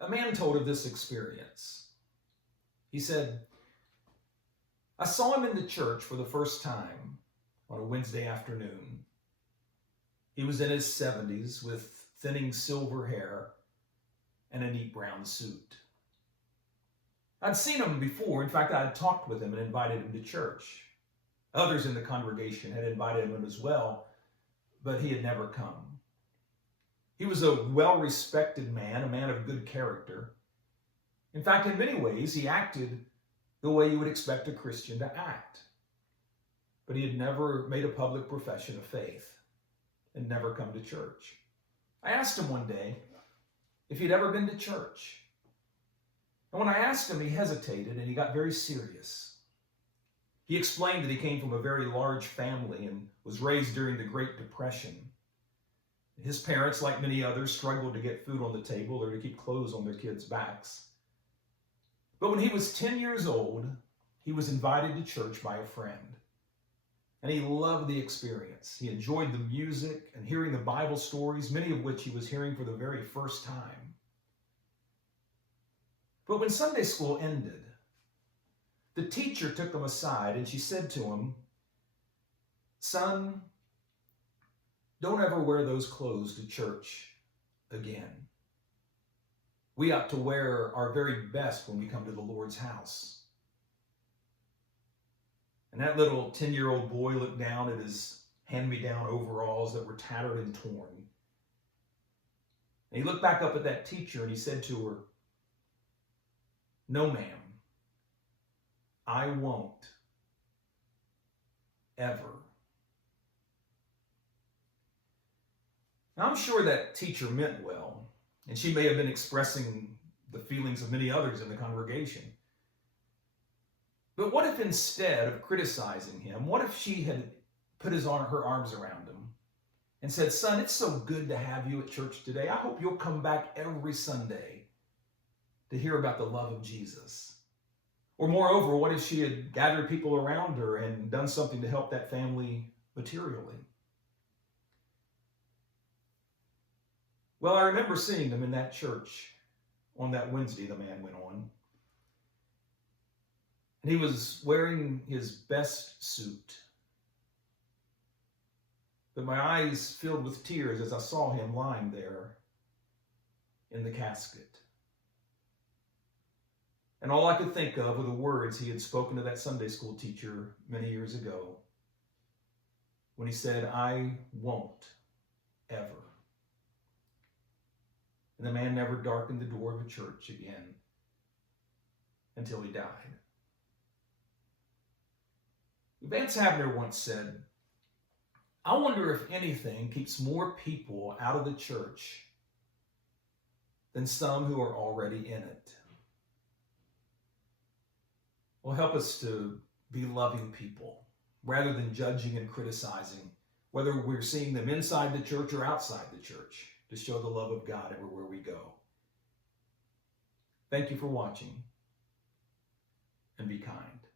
A man told of this experience. He said, I saw him in the church for the first time on a Wednesday afternoon. He was in his 70s with thinning silver hair and a neat brown suit. I'd seen him before. In fact, I had talked with him and invited him to church. Others in the congregation had invited him as well, but he had never come. He was a well-respected man, a man of good character. In fact, in many ways, he acted the way you would expect a Christian to act. But he had never made a public profession of faith and never come to church. I asked him one day if he'd ever been to church. And when I asked him, he hesitated and he got very serious. He explained that he came from a very large family and was raised during the Great Depression. His parents, like many others, struggled to get food on the table or to keep clothes on their kids' backs. But when he was 10 years old, he was invited to church by a friend. And he loved the experience. He enjoyed the music and hearing the Bible stories, many of which he was hearing for the very first time. But when Sunday school ended, the teacher took him aside and she said to him, "Son, don't ever wear those clothes to church again. We ought to wear our very best when we come to the Lord's house." And that little 10-year-old boy looked down at his hand-me-down overalls that were tattered and torn. And he looked back up at that teacher and he said to her, "No, ma'am, I won't ever." Now, I'm sure that teacher meant well, and she may have been expressing the feelings of many others in the congregation. But what if instead of criticizing him, what if she had put her arms around him and said, "Son, it's so good to have you at church today. I hope you'll come back every Sunday to hear about the love of Jesus." Or moreover, what if she had gathered people around her and done something to help that family materially? Well, I remember seeing them in that church on that Wednesday, the man went on. And he was wearing his best suit. But my eyes filled with tears as I saw him lying there in the casket. And all I could think of were the words he had spoken to that Sunday school teacher many years ago when he said, "I won't ever." And the man never darkened the door of a church again until he died. Vance Havner once said, "I wonder if anything keeps more people out of the church than some who are already in it." Well, help us to be loving people rather than judging and criticizing, whether we're seeing them inside the church or outside the church, to show the love of God everywhere we go. Thank you for watching, and be kind.